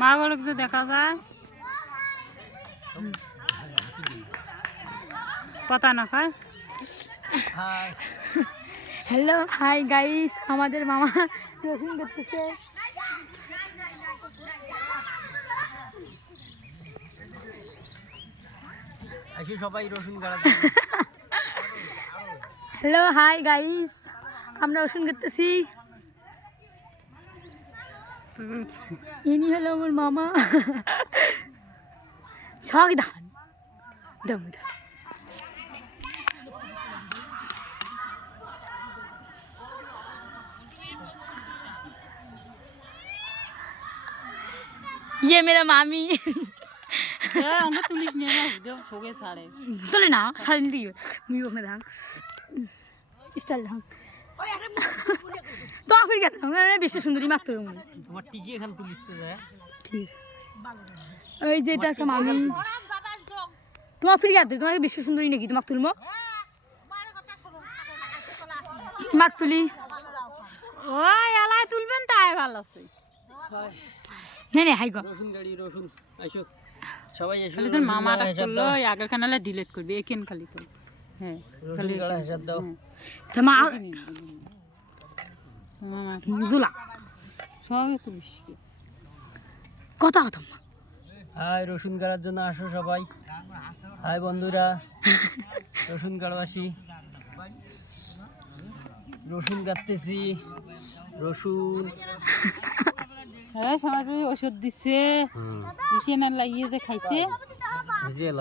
মা গরুকে তো দেখা যায় কথা না কয়। হ্যালো হাই গাইস, আমাদের মামা রসুন করতেছে। সবাই রসুন গাড়া। হ্যালো হাই গাইস, আমরা রসুন করতেছি। ইনি হলো আমার মামা। শখ ধান দামোদর। ये मेरा मामी। আমরা তুলিস নিয়ে শোকে ছাড়ে तुले ना साइलेंट ही मुझे वो में धान स्टाइल धान तो फिर क्या था मैं विश्व सुंदरी मारते हूँ। তোমার টিকি এখান তুলিসতে যায়। ठीक है ওই যে এটা একটা মামি। তোমার ফিরে গেছে, তোমাকে বিশ্ব সুন্দরী নাকি তোমাকে তুলবো? মাক তুলি। ওই এলায় তুলবেন তাই ভালো আছে। নে নে হাই গো রসুন গাড়ি রসুন আইসো সবাই এসো। খালি তোর মামাটা তুললো আগের খানালে ডিলিট করবি এখান খালি তুল। হ্যাঁ রসুন গাড়া হিসাব দাও। তোমা মামা জুলা সবই তুলিস কথা কথা হাই রসুন গাড়ার জন্য আসো সবাই। হাই বন্ধুরা, রসুন গাড়াবাসী রসুন গাড়তেছি। রসুন হ্যাঁ সবাই ওষুধ দিচ্ছে দিছে না লাগিয়ে যে খাইছে। বুঝিয়ে